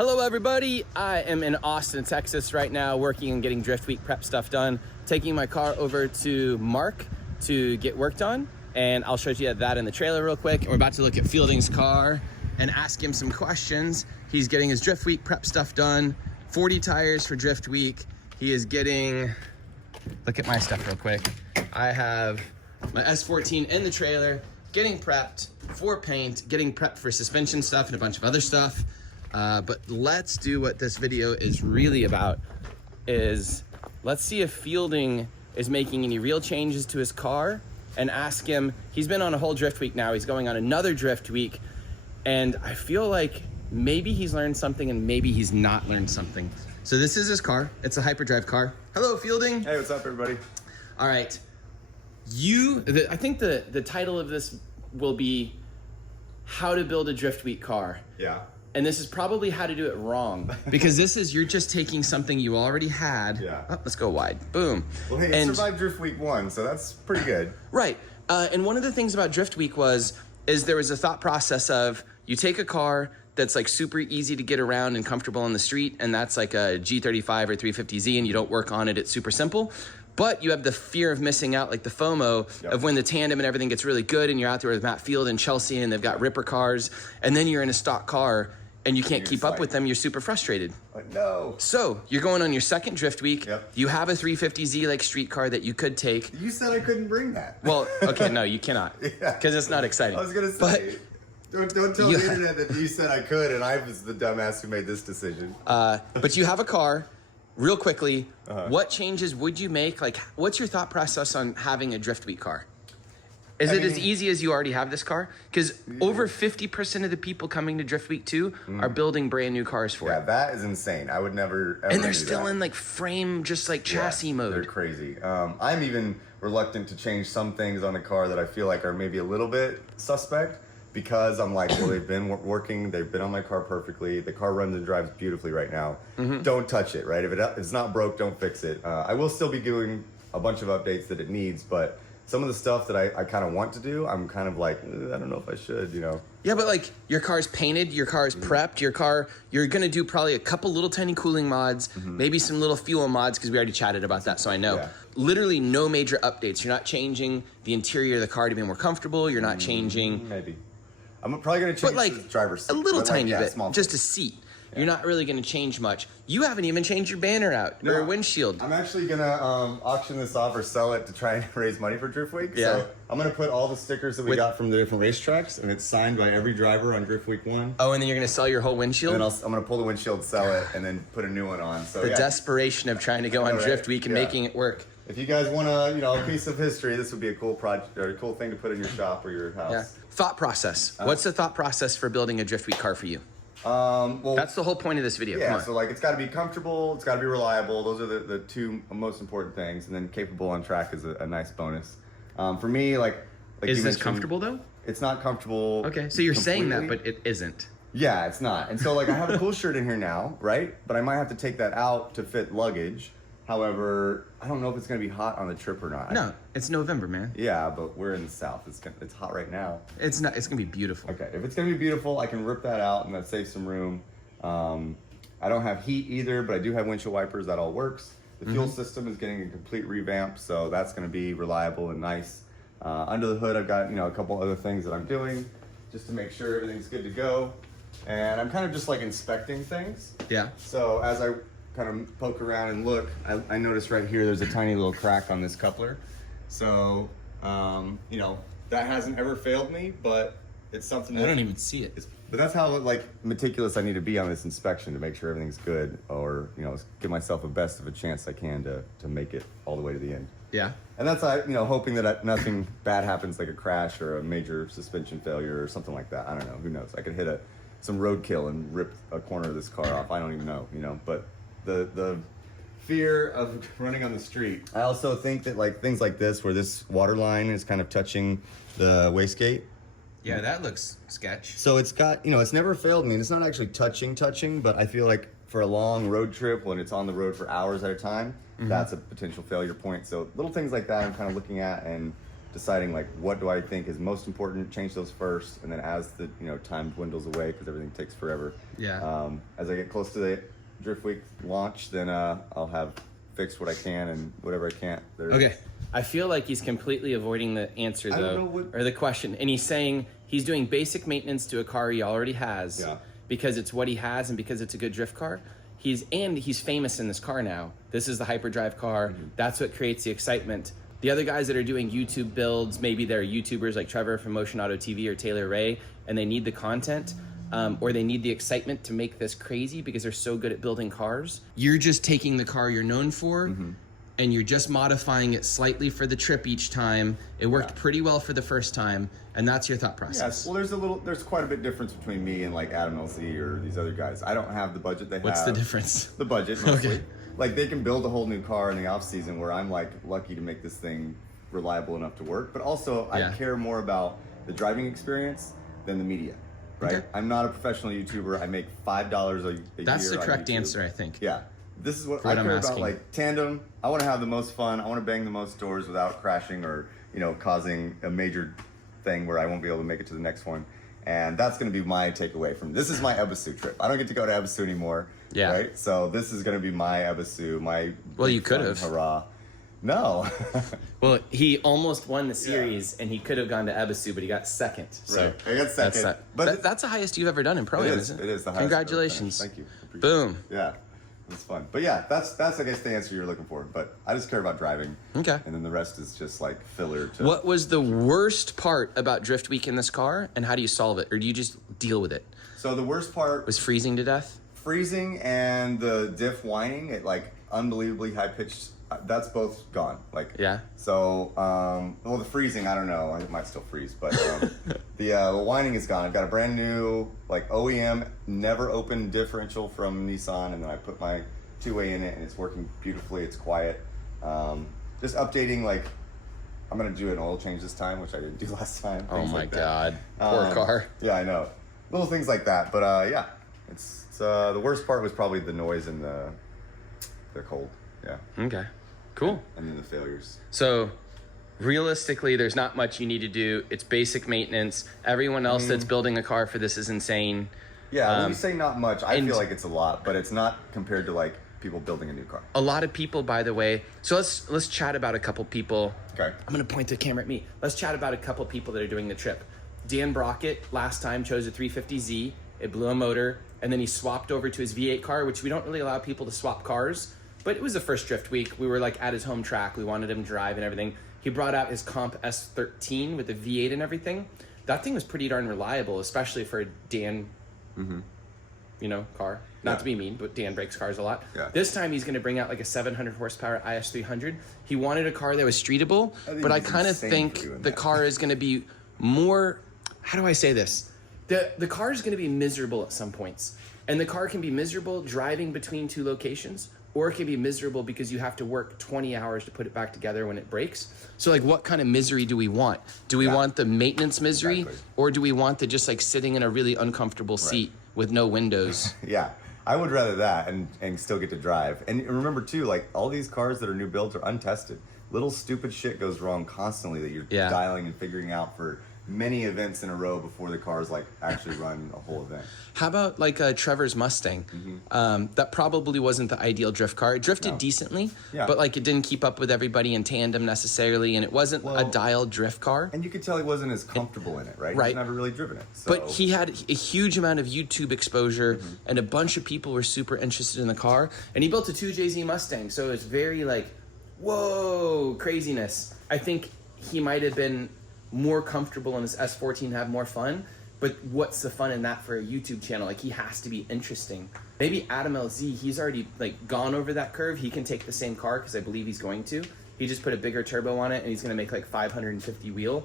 Hello everybody, I am in Austin, Texas right now working on getting Driftweek prep stuff done, taking my car over to Mark to get worked on, and I'll show you that in the trailer real quick. And we're about to look at Fielding's car and ask him some questions. He's getting his Driftweek prep stuff done, 40 tires for Driftweek. He is getting, look at my stuff real quick. I have my S14 in the trailer, getting prepped for paint, getting prepped for suspension stuff and a bunch of other stuff. But let's do what this video is really about, is let's see if Fielding is making any real changes to his car and ask him. He's been on a whole Driftweek now. He's going on another Driftweek. And I feel like maybe he's learned something and maybe he's not learned something. So this is his car. It's a hyperdrive car. Hello, Fielding. Hey, what's up, everybody? All right. I think the title of this will be How to Build a Driftweek Car. Yeah. And this is probably how to do it wrong, because this is, you're just taking something you already had. Yeah. Oh, let's go wide. Boom. Well, hey, it survived Driftweek 1, so that's pretty good. Right. And one of the things about Driftweek is there was a thought process of, you take a car that's like super easy to get around and comfortable on the street, and that's like a G35 or 350Z, and you don't work on it, it's super simple. But you have the fear of missing out, like the FOMO of when the tandem and everything gets really good and you're out there with Matt Field and Chelsea and they've got ripper cars, and then you're in a stock car and you can't keep up with them, you're super frustrated. No. So you're going on your second Driftweek. Yep. You have a 350Z like street car that you could take. You said I couldn't bring that. Well, okay, no, you cannot, because it's not exciting. I was going to say, don't tell the internet that you said I could and I was the dumbass who made this decision. But you have a car. Real quickly, what changes would you make? Like, what's your thought process on having a Driftweek car? Is it as easy as you already have this car? Because over 50% of the people coming to Driftweek 2 are building brand new cars for it. Yeah, that is insane. I would never ever And they're do still that. in like frame, just like chassis mode. They're crazy. I'm even reluctant to change some things on the car that I feel like are maybe a little bit suspect, because I'm like, well, they've been working, they've been on my car perfectly. The car runs and drives beautifully right now. Don't touch it, right? If it's not broke, don't fix it. I will still be doing a bunch of updates that it needs, but some of the stuff that I kind of want to do, I'm kind of like, I don't know if I should, you know? Yeah, but like your car's painted, your car's prepped, you're going to do probably a couple little tiny cooling mods, maybe some little fuel mods, because we already chatted about that, so I know. Yeah. Literally no major updates. You're not changing the interior of the car to be more comfortable. You're not changing. Maybe. I'm probably going to change like the driver's seat. a little tiny bit, small just thing. a seat. Yeah. You're not really going to change much. You haven't even changed your banner out or windshield. I'm actually going to auction this off or sell it to try and raise money for Driftweek. Yeah. So I'm going to put all the stickers that we got from the different racetracks, and it's signed by every driver on Driftweek 1. Oh, and then you're going to sell your whole windshield? And then I'm going to pull the windshield, sell it, and then put a new one on. So the desperation of trying to go on Driftweek and making it work. If you guys want a piece of history, this would be a cool project or a cool thing to put in your shop or your house. Yeah. Thought process. What's the thought process for building a Driftweek car for you? Well, that's the whole point of this video. Yeah, Come on. so like it's got to be comfortable, it's got to be reliable. Those are the two most important things, and then capable on track is a nice bonus. For me, like is this comfortable though? It's not comfortable. Okay, so you're completely. saying that, but it isn't. Yeah, it's not. And so like I have a cool shirt in here now, right? But I might have to take that out to fit luggage. However, I don't know if it's going to be hot on the trip or not. No, it's November, man. Yeah, but we're in the South. It's hot right now. It's not. It's going to be beautiful. Okay, if it's going to be beautiful, I can rip that out and that saves some room. I don't have heat either, but I do have windshield wipers. That all works. The fuel system is getting a complete revamp, so that's going to be reliable and nice. Under the hood, I've got a couple other things that I'm doing just to make sure everything's good to go. And I'm kind of just like inspecting things. Yeah. So as I kind of poke around and look, I noticed right here there's a tiny little crack on this coupler. So, that hasn't ever failed me, but it's something that... I don't even see it. But that's how like meticulous I need to be on this inspection to make sure everything's good, or give myself the best of a chance I can to make it all the way to the end. Yeah. And that's hoping that nothing bad happens, like a crash or a major suspension failure or something like that. I don't know. Who knows? I could hit some roadkill and rip a corner of this car off. I don't even know. But the fear of running on the street. I also think that like things like this, where this water line is kind of touching the wastegate. Yeah, that looks sketch. So it's got, it's never failed me. And it's not actually touching, but I feel like for a long road trip, when it's on the road for hours at a time, that's a potential failure point. So little things like that I'm kind of looking at, and deciding like what do I think is most important, change those first, and then as the time dwindles away because everything takes forever. Yeah. As I get close to the Driftweek launch, then I'll have fixed what I can and whatever I can't. Okay. I feel like he's completely avoiding the answer though, or the question, and he's saying he's doing basic maintenance to a car he already has because it's what he has and because it's a good drift car. He's famous in this car now. This is the hyperdrive car. That's what creates the excitement. The other guys that are doing YouTube builds, maybe they're YouTubers like Trevor from Motion Auto TV or Taylor Ray, and they need the content or they need the excitement to make this crazy because they're so good at building cars. You're just taking the car you're known for and you're just modifying it slightly for the trip each time. It worked pretty well for the first time, and that's your thought process. Yes. Well, there's quite a bit difference between me and like Adam LZ or these other guys. I don't have the budget they have. What's the difference? The budget, mostly. Like they can build a whole new car in the off season where I'm like lucky to make this thing reliable enough to work. But also I care more about the driving experience than the media, right? Okay. I'm not a professional YouTuber. I make $5 a year. That's the correct answer, I think. Yeah. This is what I care about, like tandem. I want to have the most fun. I want to bang the most doors without crashing or, causing a major thing where I won't be able to make it to the next one. And that's going to be my takeaway from this. Is my Ebisu trip. I don't get to go to Ebisu anymore. Yeah. Right? So this is going to be my Ebisu, my you could have. Hurrah. No. Well, he almost won the series and he could have gone to Ebisu, but he got second. So right. I got second. But that's the highest you've ever done in Pro-Am, isn't it? It is the highest. Congratulations. Thank you. Boom. Yeah. It's fun. But yeah, that's I guess the answer you're looking for. But I just care about driving. Okay. And then the rest is just like filler to... What was the worst part about Driftweek in this car, and how do you solve it? Or do you just deal with it? So the worst part... Was freezing to death? Freezing and the diff whining at like unbelievably high pitched... That's both gone. Like So, well, the freezing, I don't know. It might still freeze, but the whining is gone. I've got a brand new like OEM, never opened differential from Nissan, and then I put my two-way in it, and it's working beautifully. It's quiet. Just updating. Like, I'm gonna do an oil change this time, which I didn't do last time. Oh my god, poor car. Yeah, I know. Little things like that, but yeah, it's the worst part was probably the noise and the cold. Yeah. Okay. Cool. And then the failures. So, realistically, there's not much you need to do. It's basic maintenance. Everyone else that's building a car for this is insane. Yeah, when you say not much, I feel like it's a lot, but it's not compared to like people building a new car. A lot of people, by the way. So let's chat about a couple people. Okay. I'm gonna point the camera at me. Let's chat about a couple people that are doing the trip. Dan Brockett last time chose a 350Z. It blew a motor, and then he swapped over to his V8 car, which we don't really allow people to swap cars. But it was the first drift week. We were like at his home track. We wanted him to drive and everything. He brought out his Comp S13 with the V8 and everything. That thing was pretty darn reliable, especially for a Dan, car. Not to be mean, but Dan breaks cars a lot. Yeah. This time he's going to bring out like a 700 horsepower IS300. He wanted a car that was streetable, but I kind of think the car is going to be more, how do I say this? The car is going to be miserable at some points. And the car can be miserable driving between two locations, or it can be miserable because you have to work 20 hours to put it back together when it breaks. So like, what kind of misery do we want? Do we want the maintenance misery, or do we want the just like sitting in a really uncomfortable seat with no windows? Yeah, I would rather that and still get to drive. And remember too, like all these cars that are new builds are untested. Little stupid shit goes wrong constantly that you're dialing and figuring out for many events in a row before the cars like actually run a whole event. How about like Trevor's Mustang? That probably wasn't the ideal drift car. It drifted decently, but like it didn't keep up with everybody in tandem necessarily, and it wasn't a dialed drift car. And you could tell he wasn't as comfortable in it, right? He's never really driven it. So. But he had a huge amount of YouTube exposure, and a bunch of people were super interested in the car. And he built a 2JZ Mustang, so it was very like, whoa, craziness. I think he might have been more comfortable in his S14, have more fun, but what's the fun in that for a YouTube channel? Like, he has to be interesting. Maybe Adam LZ, he's already like gone over that curve. He can take the same car because I believe he's going to. He just put a bigger turbo on it, and he's going to make like 550 wheel.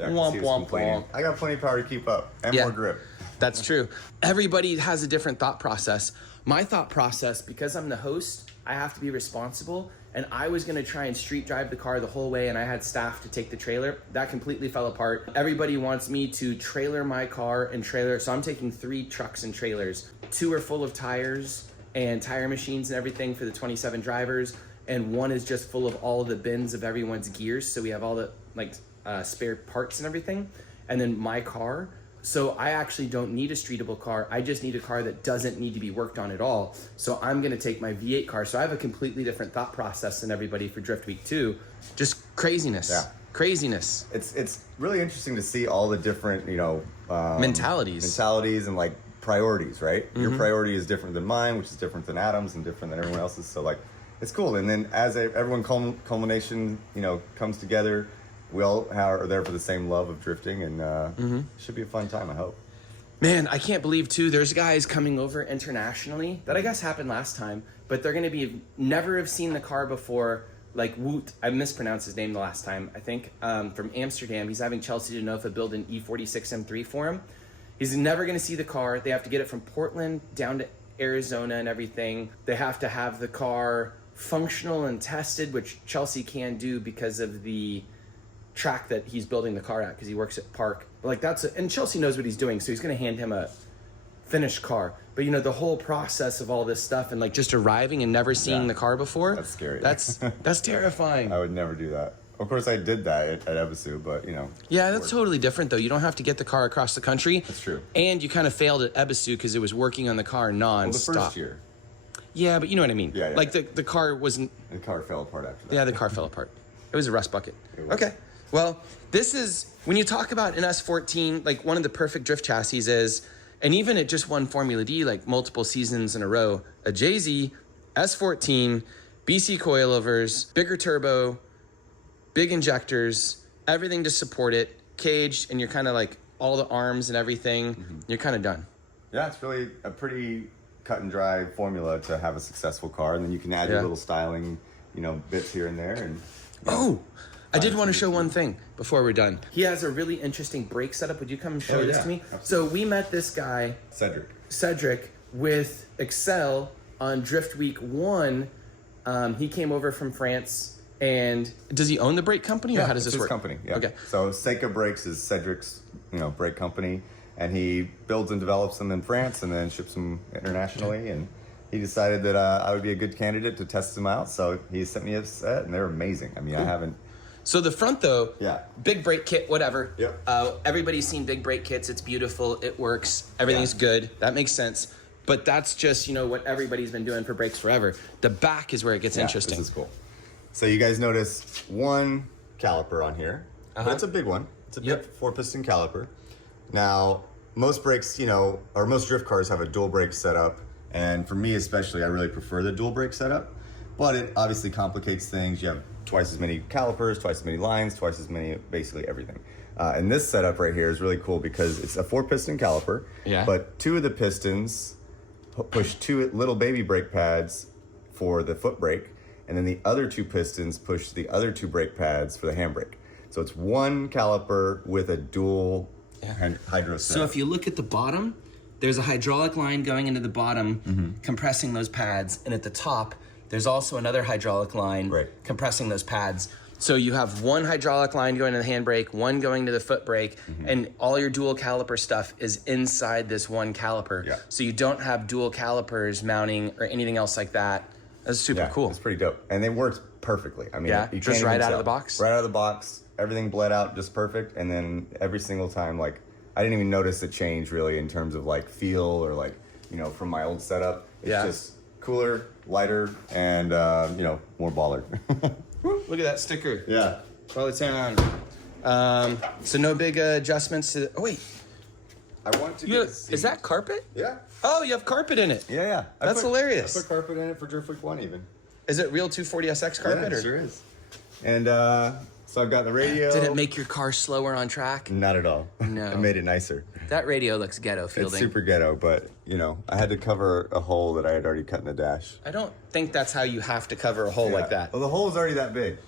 Womp, womp, womp. I got plenty of power to keep up and more grip. That's true. Everybody has a different thought process. My thought process, because I'm the host, I have to be responsible. And I was gonna try and street drive the car the whole way, and I had staff to take the trailer. That completely fell apart. Everybody wants me to trailer my car and trailer, so I'm taking 3 trucks and trailers. 2 are full of tires and tire machines and everything for the 27 drivers, and 1 is just full of all of the bins of everyone's gears, so we have all the like spare parts and everything. And then my car. So I actually don't need a streetable car. I just need a car that doesn't need to be worked on at all. So I'm gonna take my V8 car. So I have a completely different thought process than everybody for Driftweek 2. Just craziness. Yeah. Craziness. It's really interesting to see all the different, Mentalities and like priorities, right? Your priority is different than mine, which is different than Adam's and different than everyone else's. So like, it's cool. And then as everyone culmination, comes together, we all are there for the same love of drifting, and it should be a fun time, I hope. Man, I can't believe too, there's guys coming over internationally. That I guess happened last time, but they're gonna never have seen the car before. Like Woot, I mispronounced his name the last time, I think, from Amsterdam. He's having Chelsea DeNova build an E46 M3 for him. He's never gonna see the car. They have to get it from Portland down to Arizona and everything. They have to have the car functional and tested, which Chelsea can do because of the track that he's building the car at, because he works at Park. But like and Chelsea knows what he's doing, so he's gonna hand him a finished car. But the whole process of all this stuff and like just arriving and never seeing the car before, that's scary. That's terrifying. I would never do that. Of course I did that at Ebisu, but yeah, that's totally different though. You don't have to get the car across the country. That's true. And you kind of failed at Ebisu because it was working on the car nonstop. Well, the first year. Yeah, but you know what I mean. Yeah. Like the car wasn't. The car fell apart after that. Yeah, the car fell apart. It was a rust bucket. Okay. Well, this is, when you talk about an S14, like one of the perfect drift chassis is, and even it just won Formula D like multiple seasons in a row, a JZ S14, BC coilovers, bigger turbo, big injectors, everything to support it, caged, and you're kind of like all the arms and everything, you're kind of done. Yeah, it's really a pretty cut and dry formula to have a successful car, and then you can add your little styling, bits here and there. And I did want to show one thing before we're done. He has a really interesting brake setup. Would you come and show this to me? Absolutely. So we met this guy, Cedric, with Excel on Driftweek 1. He came over from France, and does he own the brake company, or how does this work? His company, yeah. Okay. So Seika Brakes is Cedric's, brake company, and he builds and develops them in France and then ships them internationally. And he decided that I would be a good candidate to test them out, so he sent me a set, and they're amazing. I mean, I haven't. So the front though, big brake kit, whatever. Yep. Everybody's seen big brake kits. It's beautiful. It works. Everything's good. That makes sense. But that's just, what everybody's been doing for brakes forever. The back is where it gets interesting. This is cool. So you guys notice one caliper on here. But it's a big one. It's a big 4-piston caliper. Now, most brakes, or most drift cars have a dual brake setup. And for me especially, I really prefer the dual brake setup. But it obviously complicates things. You have twice as many calipers, twice as many lines, twice as many, basically everything. And this setup right here is really cool because it's a 4-piston caliper. Yeah. But 2 of the pistons push 2 little baby brake pads for the foot brake, and then the other 2 pistons push the other 2 brake pads for the handbrake. So it's one caliper with a dual hydro setup. So if you look at the bottom, there's a hydraulic line going into the bottom, compressing those pads, and at the top, there's also another hydraulic line compressing those pads. So you have one hydraulic line going to the handbrake, one going to the foot brake, and all your dual caliper stuff is inside this one caliper. Yeah. So you don't have dual calipers mounting or anything else like that. That's super cool. It's pretty dope. And it works perfectly. I mean, you just right out of the box? Right out of the box. Everything bled out just perfect. And then every single time, like, I didn't even notice a change really in terms of like feel or like, from my old setup. It's just cooler, lighter, and, more baller. Look at that sticker. Yeah. Quality town. So no big adjustments to. Oh wait. I want to. Is that carpet? Yeah. Oh, you have carpet in it. Yeah. That's hilarious. I put carpet in it for Driftweek 1 even. Is it real 240SX carpet? Yeah, it sure is. And so I've got the radio. Did it make your car slower on track? Not at all. No. It made it nicer. That radio looks ghetto fielding. It's super ghetto, but I had to cover a hole that I had already cut in the dash. I don't think that's how you have to cover a hole like that. Well, the hole is already that big.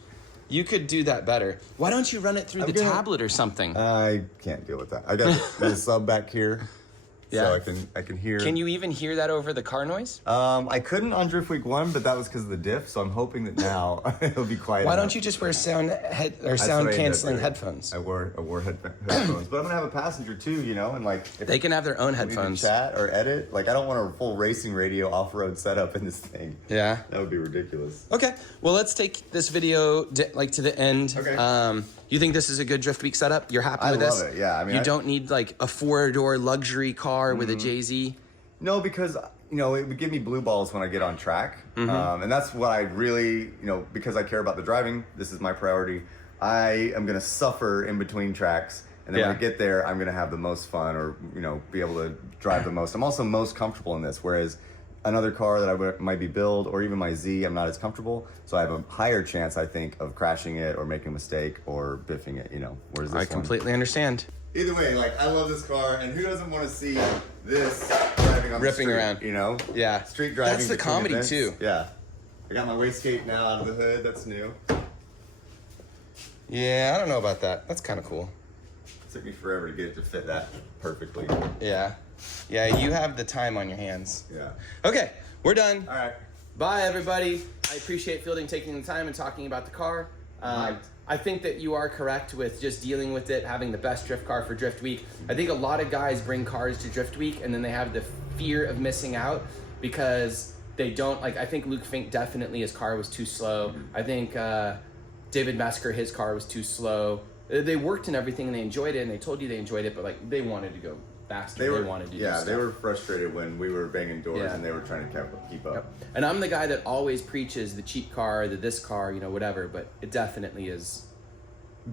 You could do that better. Why don't you run it through the tablet or something? I can't deal with that. I got the sub back here. Yeah. So I can hear. Can you even hear that over the car noise? I couldn't on Driftweek 1, but that was because of the diff. So I'm hoping that now it'll be quiet. Why don't you just wear sound canceling headphones? I wore headphones, but I'm gonna have a passenger too, and like if they can have their own we need to headphones. chat or edit. Like I don't want a full racing radio off-road setup in this thing. Yeah. That would be ridiculous. Okay. Well, let's take this video to the end. Okay. You think this is a good Driftweek setup? You're happy with this? I love it, yeah. I mean, you don't need like a 4-door luxury car with a JZ? No, because, you know, it would give me blue balls when I get on track. And that's what I really, you know, because I care about the driving, this is my priority. I am going to suffer in between tracks. And then when I get there, I'm going to have the most fun or, you know, be able to drive the most. I'm also most comfortable in this, whereas another car that I might be build or even my Z, I'm not as comfortable. So I have a higher chance, I think, of crashing it or making a mistake or biffing it, you know. Whereas this I completely understand. Either way, like, I love this car, and who doesn't want to see this driving on the Ripping street, around. you know? Yeah. Street driving. That's the between comedy, events. too. Yeah. I got my wastegate now out of the hood. That's new. Yeah, I don't know about that. That's kind of cool. It took me forever to get it to fit that perfectly. Yeah. Yeah, you have the time on your hands. Yeah. Okay, we're done. All right. Bye, everybody. I appreciate Fielding taking the time and talking about the car. I think that you are correct with just dealing with it, having the best drift car for Drift Week. I think a lot of guys bring cars to Drift Week and then they have the fear of missing out because they don't, like, I think Luke Fink definitely, his car was too slow. I think David Mesker, his car was too slow. They worked and everything and they enjoyed it and they told you they enjoyed it, but like they wanted to go faster. They wanted to do stuff. they were frustrated when we were banging doors and they were trying to keep up. Yep. And I'm the guy that always preaches the cheap car, this car, you know, whatever, but it definitely is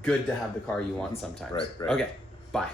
good to have the car you want sometimes. Right. Okay, bye.